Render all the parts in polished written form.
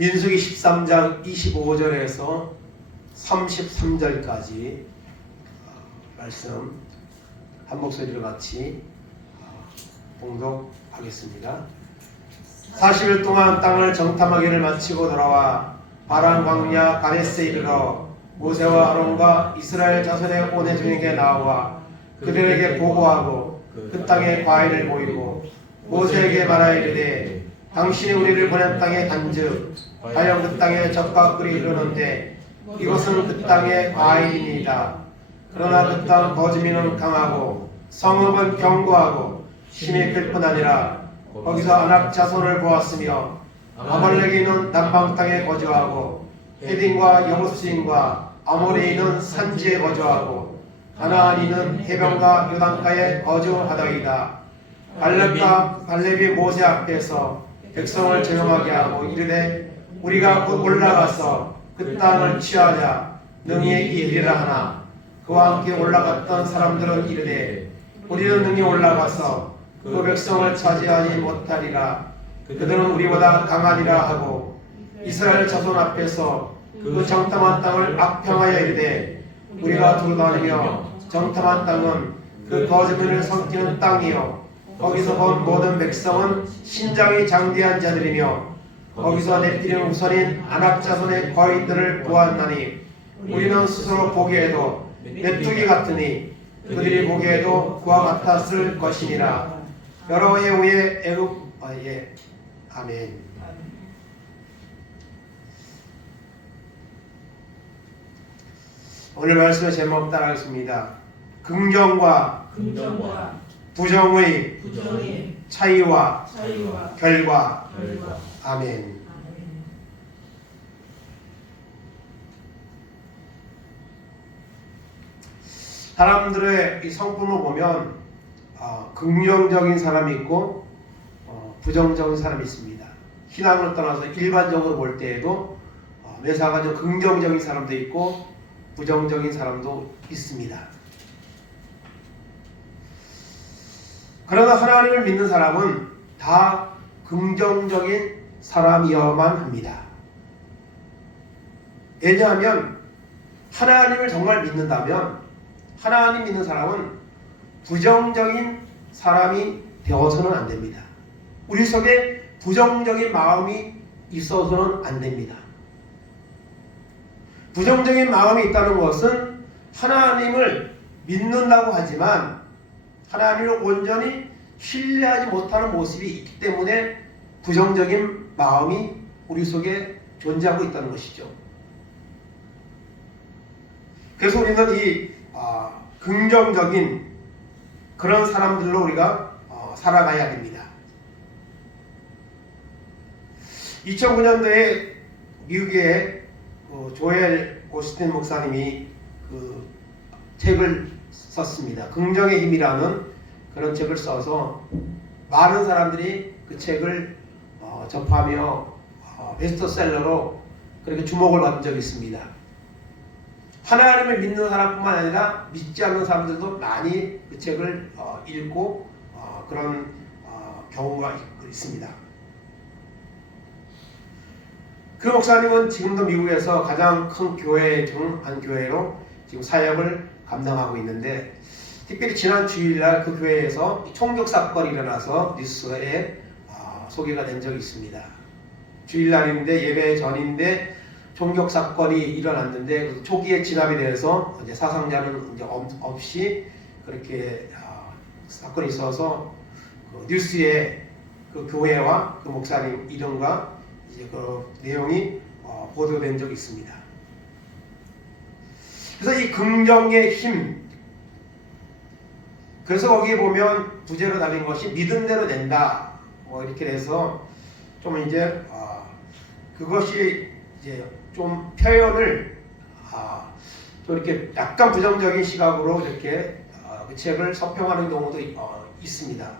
민수기 13장 25절에서 33절까지 말씀 한 목소리로 같이 봉독하겠습니다. 40일 동안 땅을 정탐하기를 마치고 돌아와 바란 광야 가데스에 이르러 모세와 아론과 이스라엘 자손의 온 회중에게 나와 그들에게 보고하고 그 땅에 과인을 보이고 모세에게 말하여 이르되 당신이 우리를 보낸 땅에 간즉 과연 그 땅에 적과 꿀이 이르는데 이것은 그 땅의 과인입니다. 그러나 그 땅 거주민은 강하고 성읍은 견고하고 힘이 클 뿐 아니라 거기서 아낙 자손을 보았으며 아말렉인은 남방 땅에 거주하고 헤딘과 여부스인과 아모레인은 산지에 거주하고 가나안인은 해변과 요단가에 거주하더이다. 발렙이 모세 앞에서 백성을 조용하게 하고 이르되 우리가 곧 올라가서 그 땅을 취하자 능히 이르리라 하나 그와 함께 올라갔던 사람들은 이르되 우리는 능히 올라가서 그 백성을 차지하지 못하리라. 그들은 우리보다 강하리라 하고 이스라엘 자손 앞에서 그 정탐한 땅을 악평하여 이르되 우리가 두루다니며 정탐한 땅은 그 거주민을 섬기는 땅이요 거기서 본 모든 백성은 신장이 장대한 자들이며 거기서 네피림 우선인 아낙 자손의 거인들을 보았나니 우리는 스스로 보기에도 메뚜기 같으니 그들이 보기에도 그와 같았을 것이니라. 여러 해 후에 아멘. 오늘 말씀의 제목 따라하겠습니다. 긍정과 부정의 차이와 결과. 아멘. 사람들의 이 성품을 보면 긍정적인 사람이 있고 부정적인 사람이 있습니다. 신앙을 떠나서 일반적으로 볼 때에도 매사가 좀 긍정적인 사람도 있고 부정적인 사람도 있습니다. 그러나 하나님을 믿는 사람은 다 긍정적인 사람이어야만 합니다. 왜냐하면 하나님을 정말 믿는다면 하나님 믿는 사람은 부정적인 사람이 되어서는 안 됩니다. 우리 속에 부정적인 마음이 있어서는 안 됩니다. 부정적인 마음이 있다는 것은 하나님을 믿는다고 하지만 하나님을 온전히 신뢰하지 못하는 모습이 있기 때문에 부정적인 마음이 우리 속에 존재하고 있다는 것이죠. 그래서 우리는 이 긍정적인 그런 사람들로 우리가 살아가야 됩니다. 2009년도에 미국의 조엘 오스틴 목사님이 그 책을 썼습니다. 긍정의 힘이라는 그런 책을 써서 많은 사람들이 그 책을 접하며 베스트셀러로 그렇게 주목을 받은 적이 있습니다. 하나님을 믿는 사람뿐만 아니라 믿지 않는 사람들도 많이 그 책을 읽고 그런 경우가 있습니다. 그 목사님은 지금도 미국에서 가장 큰 교회 중 한 교회로 지금 사역을 감당하고 있는데 특별히 지난 주일날 그 교회에서 총격 사건이 일어나서 뉴스에 소개가 된 적이 있습니다. 주일날인데 예배 전인데 총격 사건이 일어났는데 초기에 진압이 돼서 이제 사상자는 이제 없이 그렇게 사건이 있어서 그 뉴스에 그 교회와 그 목사님 이름과 이제 그 내용이 보도된 적이 있습니다. 그래서 이 긍정의 힘, 그래서 거기에 보면 부제로 달린 것이 믿음대로 된다 이렇게 돼서 좀 이제 그것이 이제 좀 표현을 좀 이렇게 약간 부정적인 시각으로 이렇게 그 책을 서평하는 경우도 있습니다.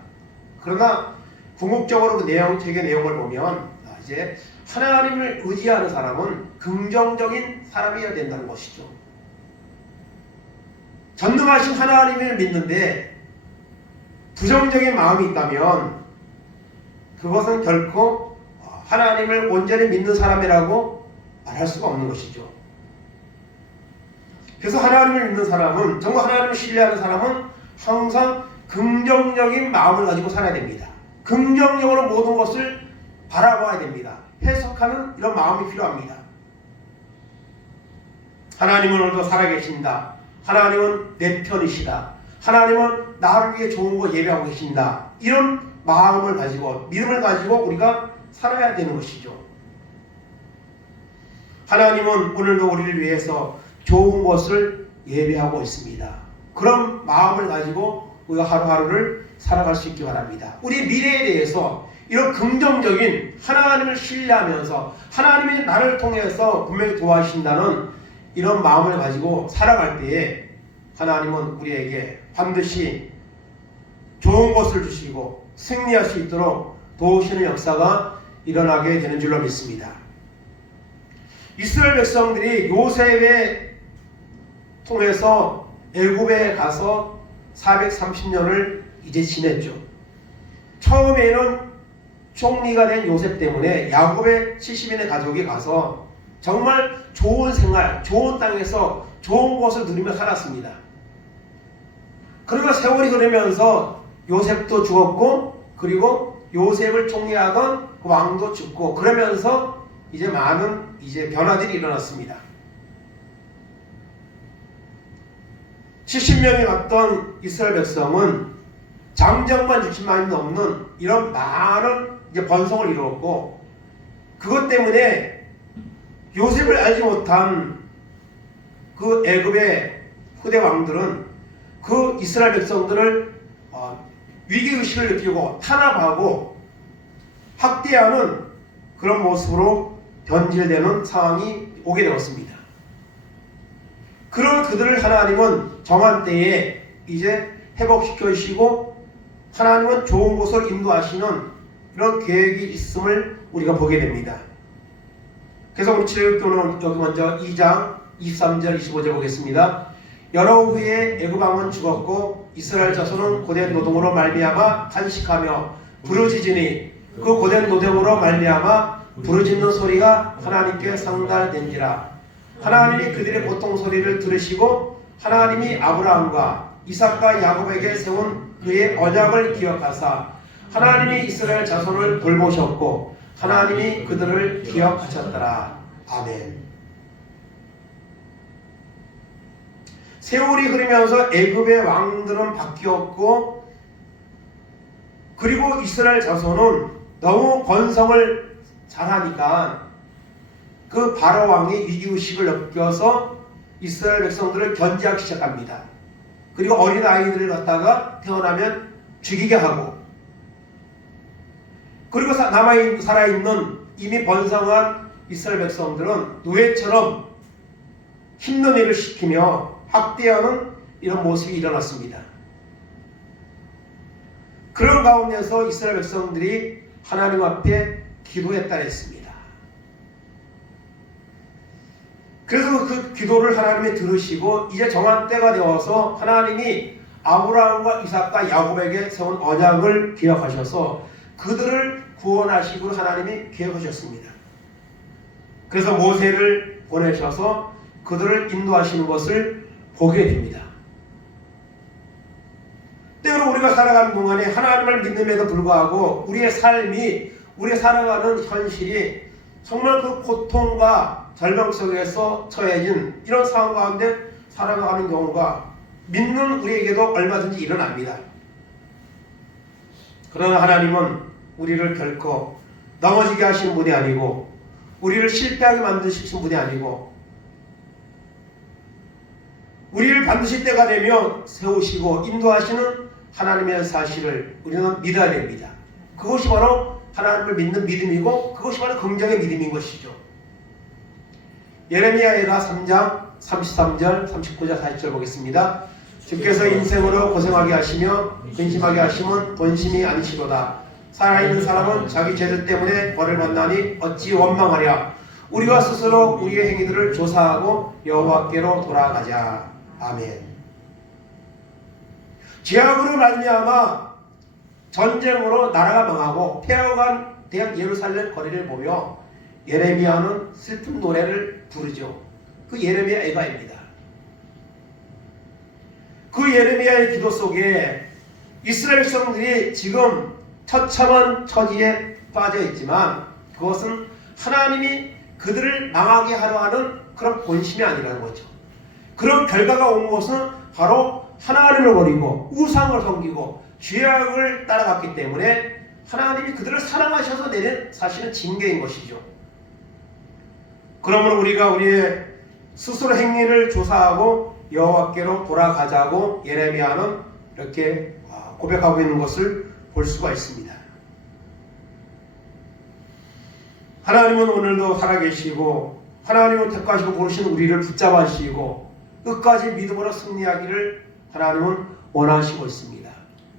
그러나 궁극적으로 그 책의 내용을 보면 이제 하나님을 의지하는 사람은 긍정적인 사람이어야 된다는 것이죠. 전능하신 하나님을 믿는데 부정적인 마음이 있다면 그것은 결코 하나님을 온전히 믿는 사람이라고 말할 수가 없는 것이죠. 그래서 하나님을 믿는 사람은, 정말 하나님을 신뢰하는 사람은 항상 긍정적인 마음을 가지고 살아야 됩니다. 긍정적으로 모든 것을 바라봐야 됩니다. 해석하는 이런 마음이 필요합니다. 하나님은 오늘도 살아계신다. 하나님은 내 편이시다. 하나님은 나를 위해 좋은 거 예배하고 계신다. 이런 마음을 가지고, 믿음을 가지고 우리가 살아야 되는 것이죠. 하나님은 오늘도 우리를 위해서 좋은 것을 예배하고 있습니다. 그런 마음을 가지고 우리가 하루하루를 살아갈 수 있기 바랍니다. 우리 미래에 대해서 이런 긍정적인, 하나님을 신뢰하면서 하나님이 나를 통해서 분명히 도와주신다는 이런 마음을 가지고 살아갈 때에 하나님은 우리에게 반드시 좋은 것을 주시고 승리할 수 있도록 도우시는 역사가 일어나게 되는 줄로 믿습니다. 이스라엘 백성들이 요셉에 통해서 애굽에 가서 430년을 이제 지냈죠. 처음에는 총리가 된 요셉 때문에 야곱의 70인의 가족이 가서 정말 좋은 생활, 좋은 땅에서 좋은 것을 누리며 살았습니다. 그러나 세월이 흐르면서 요셉도 죽었고, 그리고 요셉을 총리하던 그 왕도 죽고, 그러면서 이제 많은 변화들이 일어났습니다. 70명이 갔던 이스라엘 백성은 장정만 60만이 넘는 이런 많은 번성을 이루었고, 그것 때문에 요셉을 알지 못한 그 애굽의 후대 왕들은 그 이스라엘 백성들을 위기의식을 느끼고 탄압하고 학대하는 그런 모습으로 변질되는 상황이 오게 되었습니다. 그런 그들을 하나님은 정한 때에 이제 회복시켜 주시고 하나님은 좋은 곳으로 인도하시는 이런 계획이 있음을 우리가 보게 됩니다. 그래서 우리 출애굽기는 여기 먼저 2장 23절 25절 보겠습니다. 여러 후에 애굽 왕은 죽었고 이스라엘 자손은 고된 노동으로 말미암아 탄식하며 부르짖으니 그 고된 노동으로 말미암아 부르짖는 소리가 하나님께 상달된지라. 하나님이 그들의 고통 소리를 들으시고 하나님이 아브라함과 이삭과 야곱에게 세운 그의 언약을 기억하사 하나님이 이스라엘 자손을 돌보셨고 하나님이 그들을 기억하셨더라. 아멘. 세월이 흐르면서 애굽의 왕들은 바뀌었고, 그리고 이스라엘 자손은 너무 번성을 잘하니까 그 바로 왕이 위기의식을 느껴서 이스라엘 백성들을 견제하기 시작합니다. 그리고 어린 아이들을 갖다가 태어나면 죽이게 하고, 그리고 살아있는 이미 번성한 이스라엘 백성들은 노예처럼 힘든 일을 시키며 학대하는 이런 모습이 일어났습니다. 그런 가운데서 이스라엘 백성들이 하나님 앞에 기도했다 했습니다. 그래서 그 기도를 하나님이 들으시고 이제 정한 때가 되어서 하나님이 아브라함과 이삭과 야곱에게 세운 언약을 기억하셔서 그들을 구원하시고 하나님이 계획하셨습니다. 그래서 모세를 보내셔서 그들을 인도하시는 것을 보게 됩니다. 때로 우리가 살아가는 동안에 하나님을 믿음에도 불구하고 우리의 삶이, 우리 살아가는 현실이 정말 그 고통과 절망 속에서 처해진 이런 상황 가운데 살아가는 경우가 믿는 우리에게도 얼마든지 일어납니다. 그러나 하나님은 우리를 결코 넘어지게 하시는 분이 아니고 우리를 실패하게 만드시는 분이 아니고 우리를 반드시 때가 되면 세우시고 인도하시는 하나님의 사실을 우리는 믿어야 됩니다. 그것이 바로 하나님을 믿는 믿음이고 그것이 바로 긍정의 믿음인 것이죠. 예레미야가 3장 33절 39절 40절 보겠습니다. 주께서 인생으로 고생하게 하시며 근심하게 하시면 본심이 아니시로다. 살아있는 사람은 자기 죄들 때문에 벌을 만나니 어찌 원망하랴. 우리가 스스로 우리의 행위들을 조사하고 여호와께로 돌아가자. 아멘. 죄악으로 말미암아 전쟁으로 나라가 망하고 폐허간 대한 예루살렘 거리를 보며 예레미야는 슬픈 노래를 부르죠. 그 예레미야 애가입니다. 그 예레미야의 기도 속에 이스라엘 백성들이 지금 처참한 처지에 빠져 있지만 그것은 하나님이 그들을 망하게 하려 하는 그런 본심이 아니라는 거죠. 그런 결과가 온 것은 바로 하나님을 버리고 우상을 섬기고 죄악을 따라갔기 때문에 하나님이 그들을 사랑하셔서 내린 사실은 징계인 것이죠. 그러므로 우리가 우리의 스스로 행위를 조사하고 여호와께로 돌아가자고 예레미야는 이렇게 고백하고 있는 것을 볼 수가 있습니다. 하나님은 오늘도 살아계시고 하나님을 택하시고 부르신 우리를 붙잡아 주시고 끝까지 믿음으로 승리하기를 하나님은 원하시고 있습니다.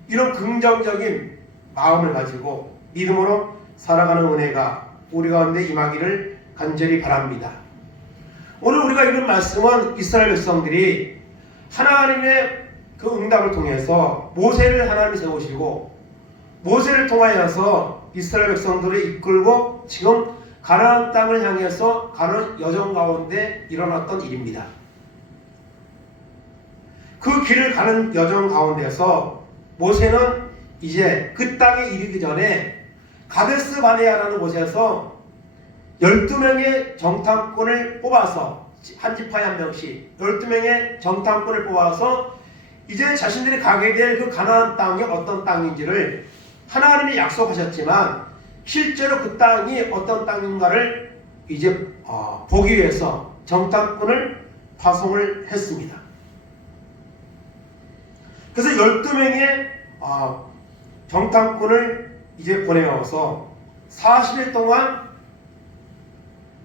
이런 긍정적인 마음을 가지고 믿음으로 살아가는 은혜가 우리 가운데 임하기를 간절히 바랍니다. 오늘 우리가 읽은 말씀은 이스라엘 백성들이 하나님의 그 응답을 통해서 모세를 하나님이 세우시고 모세를 통하여서 이스라엘 백성들을 이끌고 지금 가나안 땅을 향해서 가는 여정 가운데 일어났던 일입니다. 그 길을 가는 여정 가운데서 모세는 이제 그 땅에 이르기 전에 가데스 바네아라는 곳에서 12명의 정탐꾼을 뽑아서 한 지파에 한 명씩 12명의 정탐꾼을 뽑아서 이제 자신들이 가게 될 그 가나안 땅이 어떤 땅인지를 하나님이 약속하셨지만 실제로 그 땅이 어떤 땅인가를 이제 보기 위해서 정탐꾼을 파송을 했습니다. 그래서 12명의 정탐꾼을 이제 보내어서 40일 동안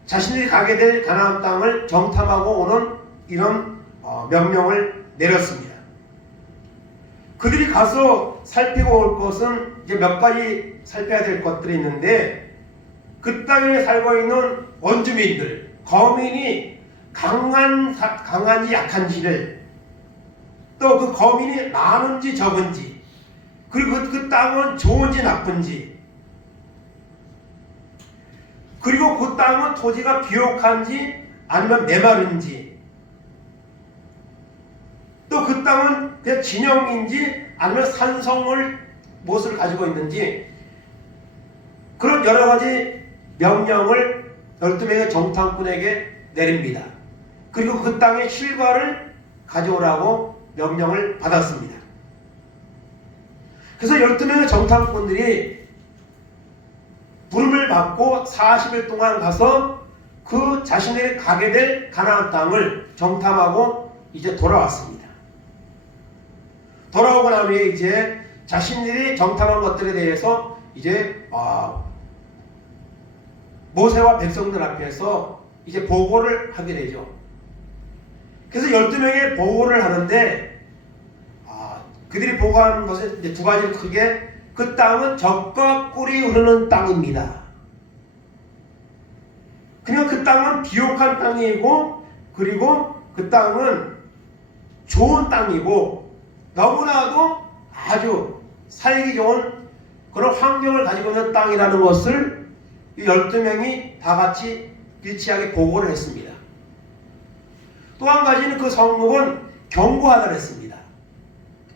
자신들이 가게 될 가나안 땅을 정탐하고 오는 이런 명령을 내렸습니다. 그들이 가서 살피고 올 것은 이제 몇 가지 살펴야 될 것들이 있는데 그 땅에 살고 있는 원주민들, 거민이 강한지 약한지를 또 그 거민이 많은지 적은지 그리고 그 땅은 좋은지 나쁜지 그리고 그 땅은 토지가 비옥한지 아니면 메마른지 또 그 땅은 그냥 진영인지 아니면 산성을 무엇을 가지고 있는지 그런 여러 가지 명령을 12명의 정탐꾼에게 내립니다. 그리고 그 땅의 실과를 가져오라고 명령을 받았습니다. 그래서 12명의 정탐꾼들이 부름을 받고 40일 동안 가서 그 자신들이 가게 될 가나안 땅을 정탐하고 이제 돌아왔습니다. 돌아오고 난 후에 이제 자신들이 정탐한 것들에 대해서 이제 모세와 백성들 앞에서 이제 보고를 하게 되죠. 그래서 12명의 보고를 하는데 그들이 보고하는 것은 이제 두 가지로 크게 그 땅은 젖과 꿀이 흐르는 땅입니다. 그냥 그 땅은 비옥한 땅이고 그리고 그 땅은 좋은 땅이고 너무나도 아주 살기 좋은 그런 환경을 가지고 있는 땅이라는 것을 이 12명이 다 같이 일치하게 보고를 했습니다. 또 한 가지는 그 성록은 견고하다고 했습니다.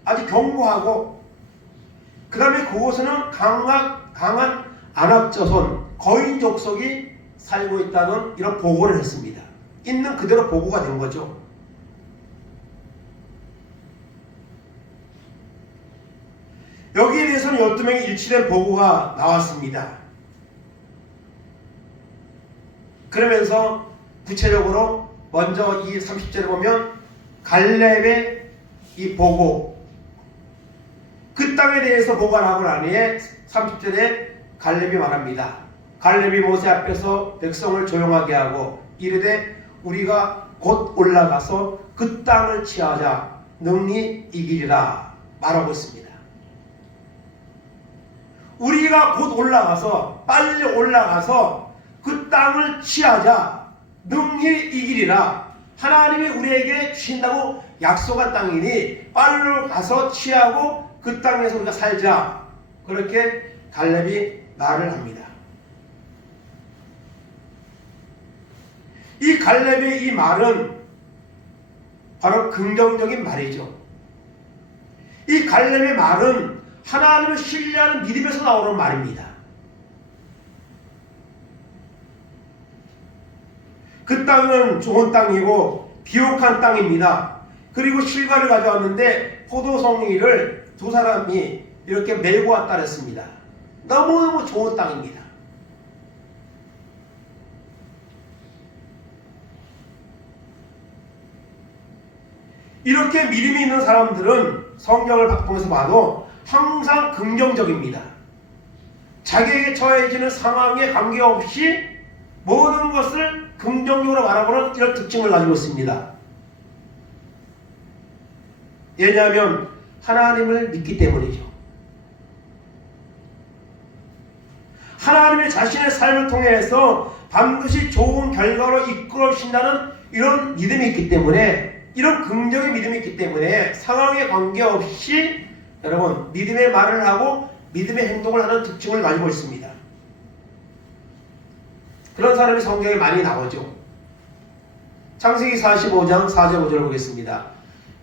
아주 견고하고 그 다음에 그곳에는 강한 안악자손 거인 족속이 살고 있다는 이런 보고를 했습니다. 있는 그대로 보고가 된 거죠. 여기에 대해서는 12명이 일치된 보고가 나왔습니다. 그러면서 구체적으로 먼저 이 30절을 보면 갈렙의 이 보고 그 땅에 대해서 보고를 하고 난 후에 30절에 갈렙이 말합니다. 갈렙이 모세 앞에서 백성을 조용하게 하고 이르되 우리가 곧 올라가서 그 땅을 취하자 능히 이기리라 말하고 있습니다. 우리가 곧 올라가서 빨리 올라가서 그 땅을 취하자 능히 이기리라. 하나님이 우리에게 주신다고 약속한 땅이니 빨리 가서 취하고 그 땅에서 우리가 살자. 그렇게 갈렙이 말을 합니다. 이 갈렙의 이 말은 바로 긍정적인 말이죠. 이 갈렙의 말은 하나님을 신뢰하는 믿음에서 나오는 말입니다. 그 땅은 좋은 땅이고 비옥한 땅입니다. 그리고 실과를 가져왔는데 포도송이를 두 사람이 이렇게 메고 왔다 그랬습니다. 너무너무 좋은 땅입니다. 이렇게 믿음이 있는 사람들은 성경을 통해서 봐도 항상 긍정적입니다. 자기에게 처해지는 상황에 관계없이 모든 것을 긍정적으로 바라보는 이런 특징을 가지고 있습니다. 왜냐하면 하나님을 믿기 때문이죠. 하나님의 자신의 삶을 통해서 반드시 좋은 결과로 이끌어 주신다는 이런 믿음이 있기 때문에, 이런 긍정의 믿음이 있기 때문에 상황에 관계없이 여러분 믿음의 말을 하고 믿음의 행동을 하는 특징을 가지고 있습니다. 그런 사람이 성경에 많이 나오죠. 창세기 45장 4절 5절 보겠습니다.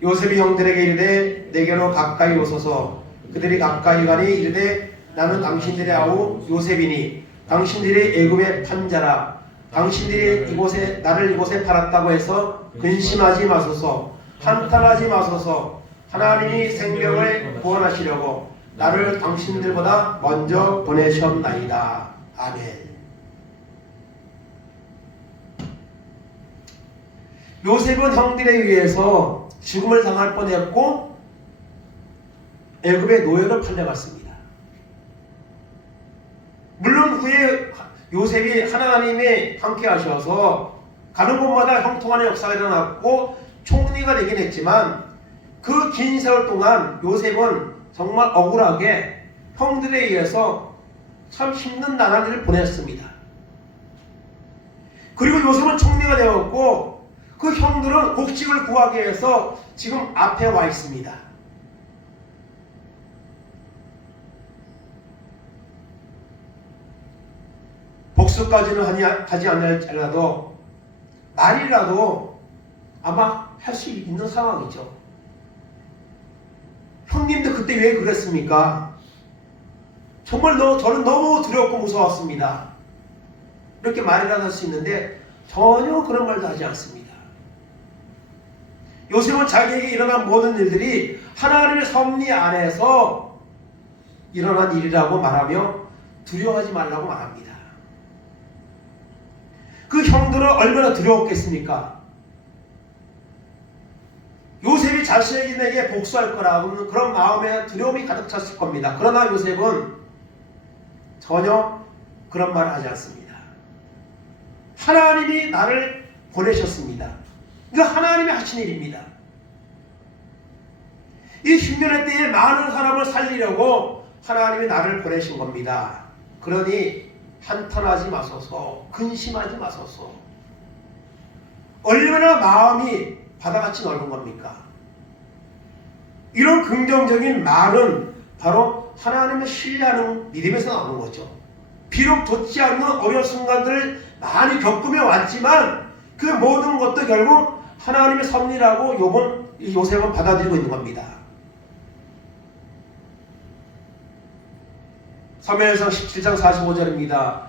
요셉이 형들에게 이르되 내게로 가까이 오소서. 그들이 가까이 가니 이르되 나는 당신들의 아우 요셉이니 당신들이 애굽의 판자라. 당신들이 나를 이곳에 팔았다고 해서 근심하지 마소서. 한탄하지 마소서. 하나님이 생명을 구원하시려고 나를 당신들보다 먼저 보내셨나이다. 아멘. 요셉은 형들에 의해서 죽음을 당할 뻔했고 애굽의 노예로 팔려갔습니다. 물론 후에 요셉이 하나님의 함께 하셔서 가는 곳마다 형통하는 역사가 일어났고 총리가 되긴 했지만 그 긴 세월 동안 요셉은 정말 억울하게 형들에 의해서 참 힘든 나날들을 보냈습니다. 그리고 요셉은 총리가 되었고 그 형들은 곡식을 구하기 위해서 지금 앞에 와 있습니다. 복수까지는 하지 않을지라도 말이라도 아마 할 수 있는 상황이죠. 형님도 그때 왜 그랬습니까? 정말 저는 너무 두렵고 무서웠습니다. 이렇게 말이라도 할 수 있는데 전혀 그런 말도 하지 않습니다. 요셉은 자기에게 일어난 모든 일들이 하나님의 섭리 안에서 일어난 일이라고 말하며 두려워하지 말라고 말합니다. 그 형들은 얼마나 두려웠겠습니까? 요셉이 자신에게 복수할 거라는 그런 마음에 두려움이 가득 찼을 겁니다. 그러나 요셉은 전혀 그런 말을 하지 않습니다. 하나님이 나를 보내셨습니다. 이거 하나님이 하신 일입니다. 이 흉년의 때에 많은 사람을 살리려고 하나님이 나를 보내신 겁니다. 그러니 한탄하지 마소서, 근심하지 마소서. 얼마나 마음이 바다같이 넓은 겁니까? 이런 긍정적인 말은 바로 하나님을 신뢰하는 믿음에서 나오는 거죠. 비록 좋지 않는 어려운 순간들을 많이 겪으며 왔지만 그 모든 것도 결국 하나님의 섭리라고 요셉은 받아들이고 있는 겁니다. 사무엘상 17장 45절입니다.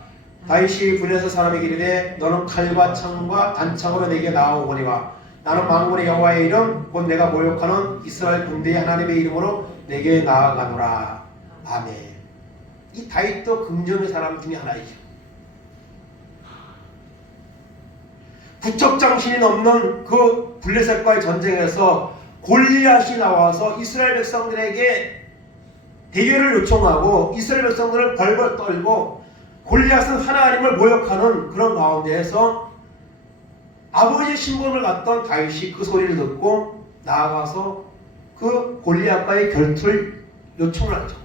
다윗이 불에서 사람에게 이르되 너는 칼과 창과 단창으로 내게 나아오거니와 나는 만군의 여호와의 이름 곧 내가 모욕하는 이스라엘 군대의 하나님의 이름으로 내게 나아가노라. 아멘. 이 다윗도 긍정의 사람 중에 하나이죠. 부척장신이 넘는 그 블레셋과의 전쟁에서 골리앗이 나와서 이스라엘 백성들에게 대결을 요청하고 이스라엘 백성들을 벌벌 떨고 골리앗은 하나님을 모욕하는 그런 가운데에서 아버지의 신분을 갖던 다윗이 그 소리를 듣고 나아가서 그 골리앗과의 결투를 요청을 하죠.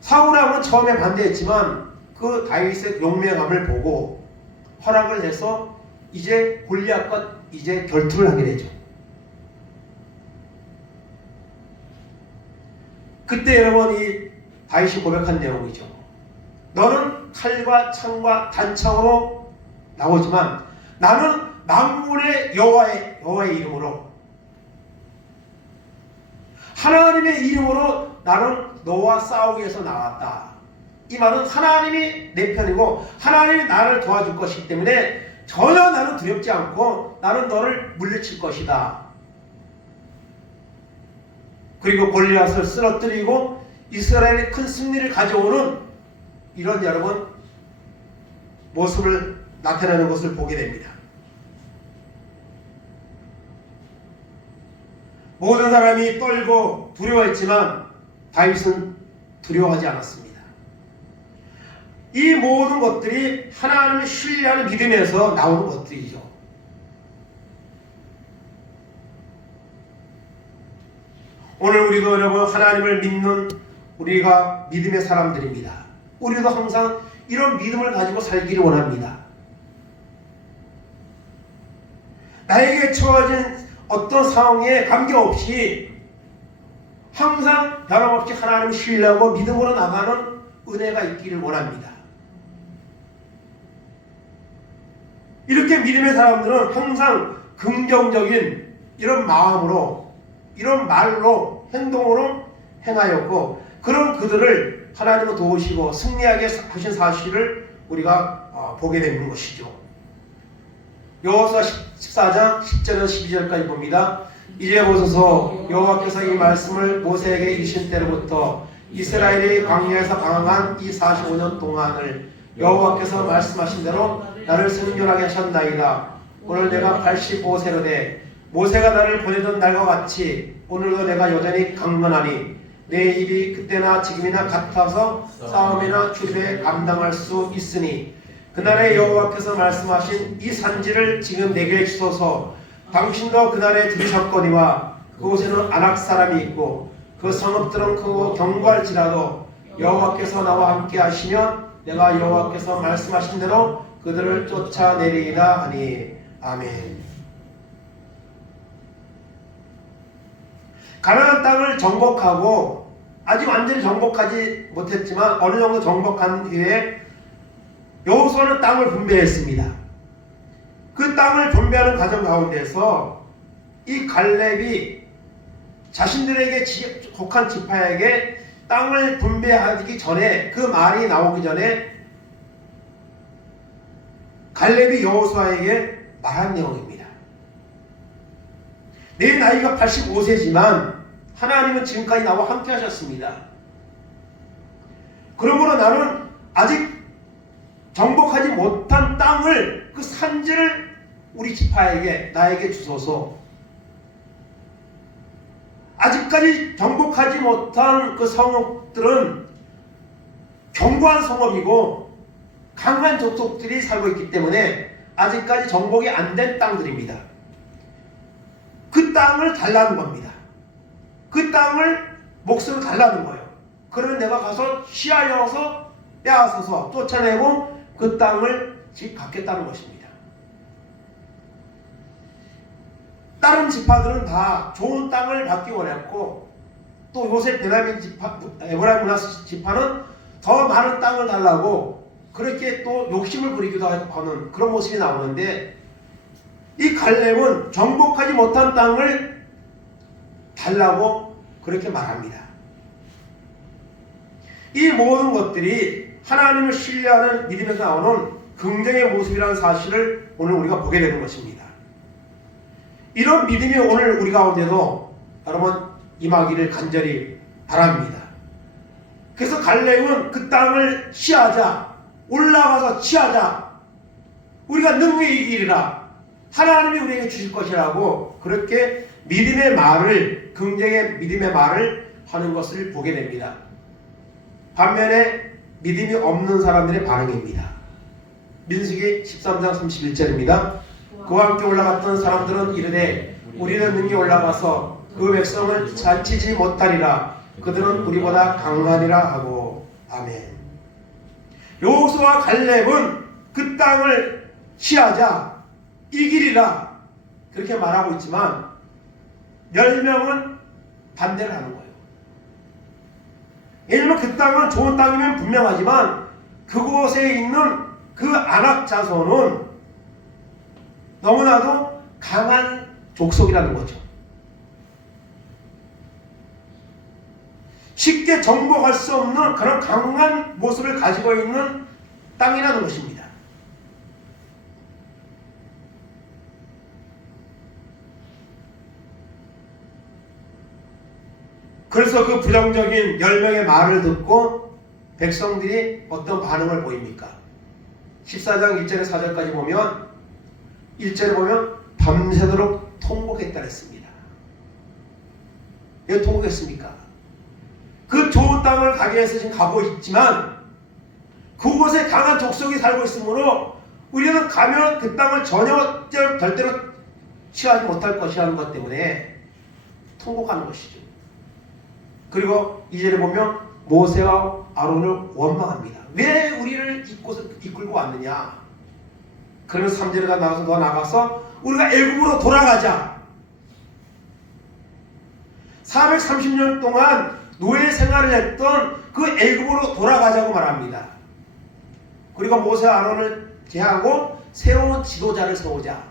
사울왕은 처음에 반대했지만 그 다윗의 용맹함을 보고 허락을 해서 이제 골리앗과 이제 결투를 하게 되죠. 그때 여러분 이 다윗이 고백한 내용이죠. 너는 칼과 창과 단창으로 나오지만 나는 만군의 여호와의 이름으로, 하나님의 이름으로 나는 너와 싸우기 위해서 나왔다. 이 말은 하나님이 내 편이고 하나님이 나를 도와줄 것이기 때문에 전혀 나는 두렵지 않고 나는 너를 물리칠 것이다. 그리고 골리앗을 쓰러뜨리고 이스라엘의 큰 승리를 가져오는 이런 여러분 모습을 나타내는 것을 보게 됩니다. 모든 사람이 떨고 두려워했지만 다윗은 두려워하지 않았습니다. 이 모든 것들이 하나님을 신뢰하는 믿음에서 나오는 것들이죠. 오늘 우리도 여러분 하나님을 믿는 우리가 믿음의 사람들입니다. 우리도 항상 이런 믿음을 가지고 살기를 원합니다. 나에게 처해진 어떤 상황에 관계없이 항상 변함없이 하나님을 신뢰하고 믿음으로 나가는 은혜가 있기를 원합니다. 이렇게 믿음의 사람들은 항상 긍정적인 이런 마음으로, 이런 말로, 행동으로 행하였고, 그런 그들을 하나님은 도우시고 승리하게 하신 사실을 우리가 보게 되는 것이죠. 여호수아 14장 10절에서 12절까지 봅니다. 이제 보소서, 여호와께서 이 말씀을 모세에게 이르신 때로부터 이스라엘이 광야에서 방황한 이 45년 동안을 여호와께서 말씀하신 대로 나를 생존하게 하셨나이다. 오늘 내가 85세로 돼 모세가 나를 보내던 날과 같이 오늘도 내가 여전히 강건하니 내 입이 그때나 지금이나 같아서 싸움이나 출입에 감당할 수 있으니 그날에 여호와께서 말씀하신 이 산지를 지금 내게 주소서. 당신도 그날에 들으셨거니와 그곳에는 아낙 사람이 있고 그 성읍들은 크고 견고할지라도 여호와께서 나와 함께 하시면 내가 여호와께서 말씀하신 대로 그들을 쫓아내리이다 하니. 아멘. 가나안 땅을 정복하고 아직 완전히 정복하지 못했지만 어느 정도 정복한 뒤에 여호수아는 땅을 분배했습니다. 그 땅을 분배하는 과정 가운데서 이 갈렙이 자신들에게 속한 지파에게 땅을 분배하기 전에, 그 말이 나오기 전에 갈렙이 여호수아에게 말한 내용입니다. 내 나이가 85세지만 하나님은 지금까지 나와 함께 하셨습니다. 그러므로 나는 아직 정복하지 못한 땅을, 그 산지를 우리 지파에게, 나에게 주소서. 아직까지 정복하지 못한 그 성읍들은 견고한 성읍이고 강한 족속들이 살고 있기 때문에 아직까지 정복이 안 된 땅들입니다. 그 땅을 달라는 겁니다. 그 땅을 몫으로 달라는 거예요. 그러면 내가 가서 시하여서 빼앗아서 쫓아내고 그 땅을 갖겠다는 것입니다. 다른 지파들은 다 좋은 땅을 받기 원했고, 또 요셉 베냐민 지파, 에브라임 문하세 지파는 더 많은 땅을 달라고 그렇게 또 욕심을 부리기도 하는 그런 모습이 나오는데, 이 갈렙은 정복하지 못한 땅을 달라고 그렇게 말합니다. 이 모든 것들이 하나님을 신뢰하는 믿음에서 나오는 긍정의 모습이라는 사실을 오늘 우리가 보게 되는 것입니다. 이런 믿음이 오늘 우리 가운데도 여러분 임하기를 간절히 바랍니다. 그래서 갈렙은 그 땅을 취하자, 올라가서 취하자, 우리가 능히 이기리라, 하나님이 우리에게 주실 것이라고 그렇게 믿음의 말을, 긍정의 믿음의 말을 하는 것을 보게 됩니다. 반면에 믿음이 없는 사람들의 반응입니다. 민수기 13장 31절입니다. 그와 함께 올라갔던 사람들은 이르되 우리는 능히 올라가서 그 백성을 잔치지 못하리라. 그들은 우리보다 강하니라 하고. 아멘. 여호수아와 갈렙은 그 땅을 취하자, 이기리라 그렇게 말하고 있지만 10명은 반대를 하는 거예요. 왜냐하면 그 땅은 좋은 땅이면 분명하지만 그곳에 있는 그 아낙 자손은 너무나도 강한 족속이라는 거죠. 쉽게 정복할 수 없는 그런 강한 모습을 가지고 있는 땅이라는 것입니다. 그래서 그 부정적인 10명의 말을 듣고 백성들이 어떤 반응을 보입니까? 14장 1절에 4절까지 보면 1절에 보면 밤새도록 통곡했다 했습니다. 왜 통곡했습니까? 그 좋은 땅을 가기 위해서 지금 가고 있지만 그곳에 강한 족속이 살고 있으므로 우리는 가면 그 땅을 전혀 절대로 취하지 못할 것이라는 것 때문에 통곡하는 것이죠. 그리고 2절에 보면 모세와 아론을 원망합니다. 왜 우리를 이끌고 왔느냐? 그러면 3절에 나와서 더 나가서 우리가 애굽으로 돌아가자. 430년 동안 노예 생활을 했던 그 애굽으로 돌아가자고 말합니다. 그리고 모세와 아론을 제하고 새로운 지도자를 세우자.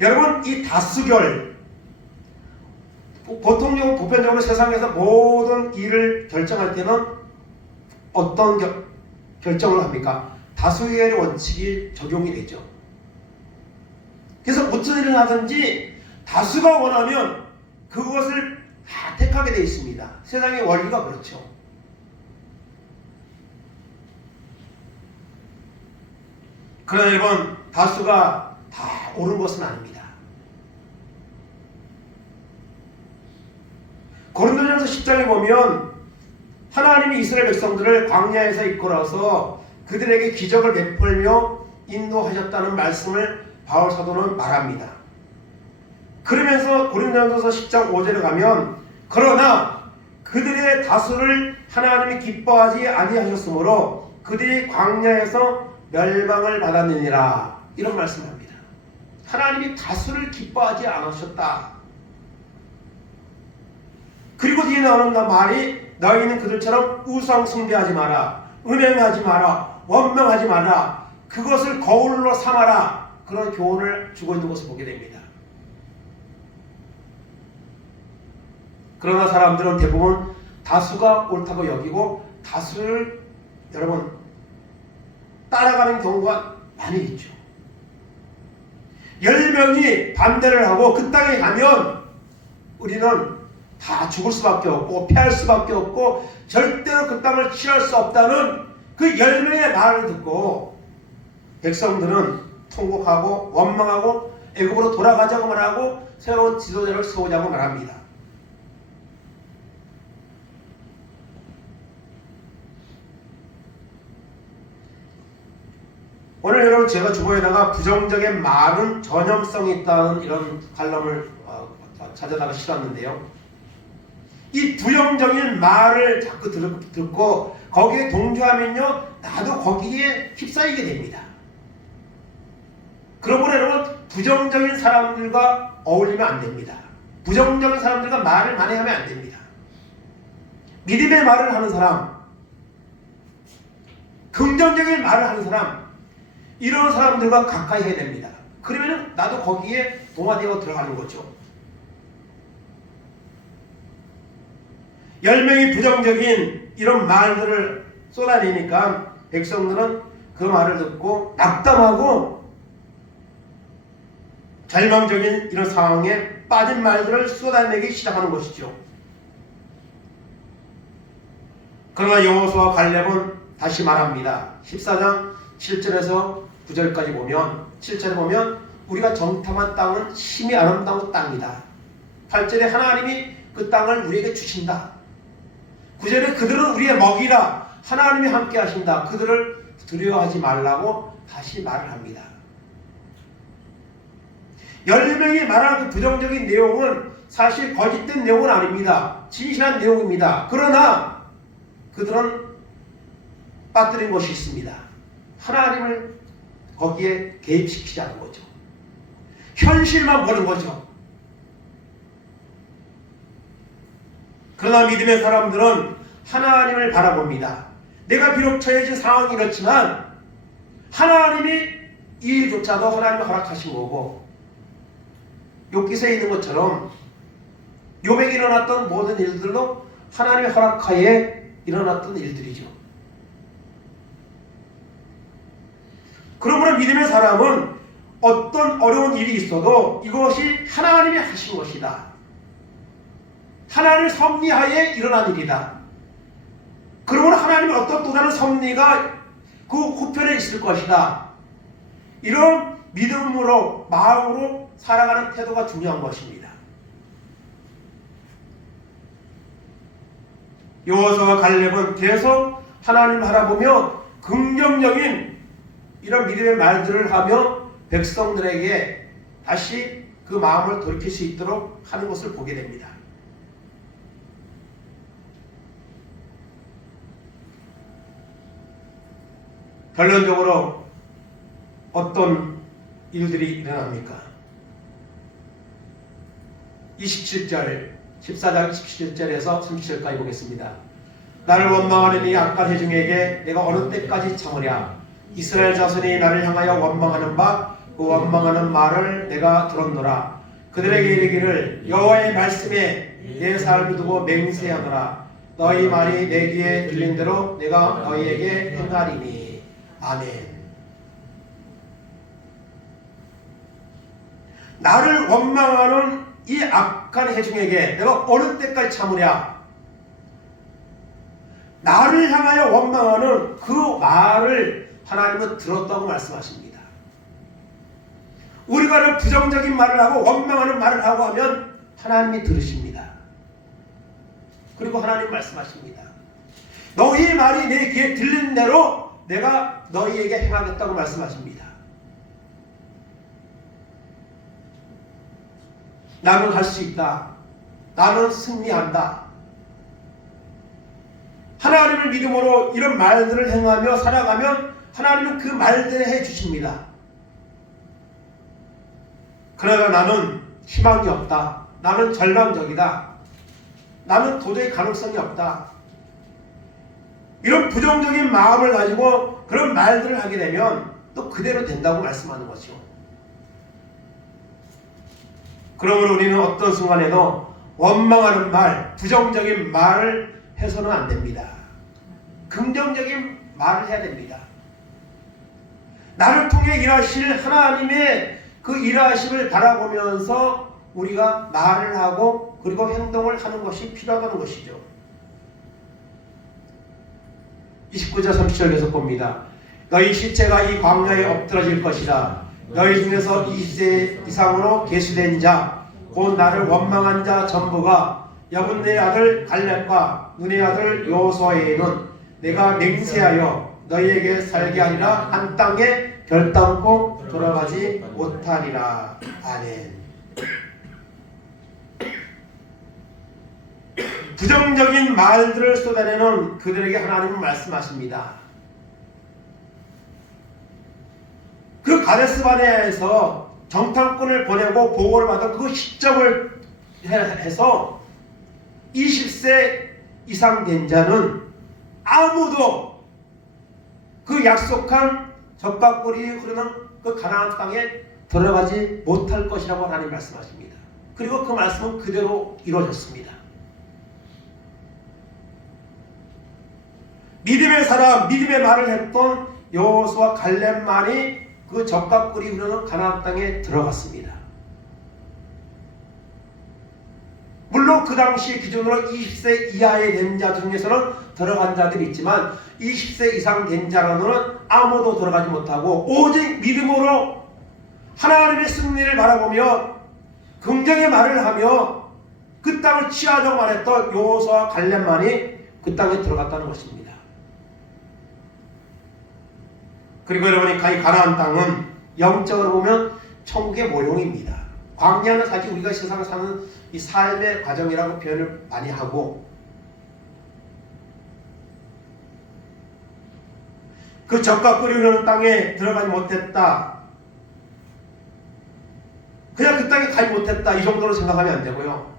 여러분, 이 다수결, 보편적으로 세상에서 모든 일을 결정할 때는 어떤 결정을 합니까? 다수결의 원칙이 적용이 되죠. 그래서 무슨 일을 하든지 다수가 원하면 그것을 다 택하게 되어 있습니다. 세상의 원리가 그렇죠. 그러나 여러분, 다수가 다 옳은 것은 아닙니다. 고린도전서 10장에 보면 하나님이 이스라엘 백성들을 광야에서 이끌어서 그들에게 기적을 베풀며 인도하셨다는 말씀을 바울 사도는 말합니다. 그러면서 고린도전서 10장 5절에 가면 그러나 그들의 다수를 하나님이 기뻐하지 아니하셨으므로 그들이 광야에서 멸망을 받았느니라, 이런 말씀합니다. 하나님이 다수를 기뻐하지 않으셨다. 그리고 뒤에 나오는 말이 너희는 그들처럼 우상 숭배하지 마라, 음행하지 마라, 원망하지 마라, 그것을 거울로 삼아라, 그런 교훈을 주고 있는 것을 보게 됩니다. 그러나 사람들은 대부분 다수가 옳다고 여기고 다수를 여러분 따라가는 경우가 많이 있죠. 10명이 반대를 하고 그 땅에 가면 우리는 다 죽을 수밖에 없고 패할 수밖에 없고 절대로 그 땅을 취할 수 없다는 그 10명의 말을 듣고 백성들은 통곡하고 원망하고 애굽으로 돌아가자고 말하고 새로운 지도자를 세우자고 말합니다. 오늘 여러분, 제가 주보에다가 부정적인 말은 전염성이 있다는 이런 칼럼을 찾아다가 실었는데요. 이 부정적인 말을 자꾸 듣고 거기에 동조하면요, 나도 거기에 휩싸이게 됩니다. 그러므로 여러분, 부정적인 사람들과 어울리면 안 됩니다. 부정적인 사람들과 말을 많이 하면 안 됩니다. 믿음의 말을 하는 사람, 긍정적인 말을 하는 사람, 이런 사람들과 가까이 해야 됩니다. 그러면 나도 거기에 동화되어 들어가는 거죠. 10명이 부정적인 이런 말들을 쏟아내니까 백성들은 그 말을 듣고 낙담하고 절망적인 이런 상황에 빠진 말들을 쏟아내기 시작하는 것이죠. 그러나 여호수아와 갈렙은 다시 말합니다. 14장 7절에서 9절까지 보면, 7절에 보면 우리가 정탐한 땅은 심히 아름다운 땅이다. 8절에 하나님이 그 땅을 우리에게 주신다. 9절에 그들은 우리의 먹이라, 하나님이 함께 하신다. 그들을 두려워하지 말라고 다시 말을 합니다. 10명이 말하는 그 부정적인 내용은 사실 거짓된 내용은 아닙니다. 진실한 내용입니다. 그러나 그들은 빠뜨린 것이 있습니다. 하나님을 거기에 개입시키지 않은 거죠. 현실만 보는 거죠. 그러나 믿음의 사람들은 하나님을 바라봅니다. 내가 비록 처해진 상황이 이렇지만 하나님이 이 일조차도 하나님이 허락하신 거고, 욥기서에 있는 것처럼 욥에게 일어났던 모든 일들도 하나님의 허락하에 일어났던 일들이죠. 그러므로 믿음의 사람은 어떤 어려운 일이 있어도 이것이 하나님이 하신 것이다, 하나님의 섭리하에 일어난 일이다, 그러므로 하나님의 어떤 또 다른 섭리가 그 후편에 있을 것이다, 이런 믿음으로, 마음으로 살아가는 태도가 중요한 것입니다. 여호수아와 갈렙은 계속 하나님을 바라보며 긍정적인 이런 믿음의 말들을 하며 백성들에게 다시 그 마음을 돌이킬 수 있도록 하는 것을 보게 됩니다. 결론적으로 어떤 일들이 일어납니까? 27절, 14장 27절에서 30절까지 보겠습니다. 나를 원망하는 이 악한 회중에게 내가 어느 때까지 참으랴? 이스라엘 자손이 나를 향하여 원망하는 바 그 원망하는 말을 내가 들었노라. 그들에게 이르기를 여호와의 말씀에 내 삶을 두고 맹세하노라. 너희 말이 내 귀에 들린 대로 내가 너희에게 행하리니. 아멘. 나를 원망하는 이 악한 회중에게 내가 어느 때까지 참으랴? 나를 향하여 원망하는 그 말을 하나님은 들었다고 말씀하십니다. 우리가 부정적인 말을 하고 원망하는 말을 하고 하면 하나님이 들으십니다. 그리고 하나님 말씀하십니다. 너희 말이 내 귀에 들린 대로 내가 너희에게 행하겠다고 말씀하십니다. 나는 할 수 있다. 나는 승리한다. 하나님을 믿음으로 이런 말들을 행하며 살아가면 하나님은 그 말들을 해주십니다. 그러나 나는 희망이 없다. 나는 절망적이다. 나는 도저히 가능성이 없다. 이런 부정적인 마음을 가지고 그런 말들을 하게 되면 또 그대로 된다고 말씀하는 것이요. 그러므로 우리는 어떤 순간에도 원망하는 말, 부정적인 말을 해서는 안 됩니다. 긍정적인 말을 해야 됩니다. 나를 통해 일하실 하나님의 그 일하심을 바라보면서 우리가 말을 하고 그리고 행동을 하는 것이 필요하다는 것이죠. 29절 30절 계속 봅니다. 너희 시체가 이 광야에 엎드러질 것이라. 너희 중에서 20세 이상으로 계수된 자, 곧 나를 원망한 자 전부가 여분네 아들 갈렙과 눈의 아들 여호수아에는 내가 맹세하여 너희에게 살게 하리라 한 땅에 결단코 돌아가지 못하리라. 아멘. 부정적인 말들을 쏟아내는 그들에게 하나님은 말씀하십니다. 그 가데스 바네아에서 정탐꾼을 보내고 보고를 받은 그 시점을 해서 20세 이상 된 자는 아무도 그 약속한 젖과 꿀이 흐르는 그 가나안 땅에 들어가지 못할 것이라고 하나님 말씀하십니다. 그리고 그 말씀은 그대로 이루어졌습니다. 믿음의 사람, 믿음의 말을 했던 여호수아 갈렙만이 그 젖과 꿀이 흐르는 가나안 땅에 들어갔습니다. 물론 그 당시 기준으로 20세 이하의 된 자 중에서는 들어간 자들이 있지만 20세 이상 된 자로는 아무도 들어가지 못하고 오직 믿음으로 하나님의 승리를 바라보며 긍정의 말을 하며 그 땅을 취하자고 말했던 여호수아 갈렙만이 그 땅에 들어갔다는 것입니다. 그리고 여러분이 이 가나안 땅은 영적으로 보면 천국의 모형입니다. 광야는 사실 우리가 세상에 사는 이 삶의 과정이라고 표현을 많이 하고 그 젖과 꿀이 흐르는 땅에 들어가지 못했다. 그냥 그 땅에 가지 못했다. 이 정도로 생각하면 안 되고요.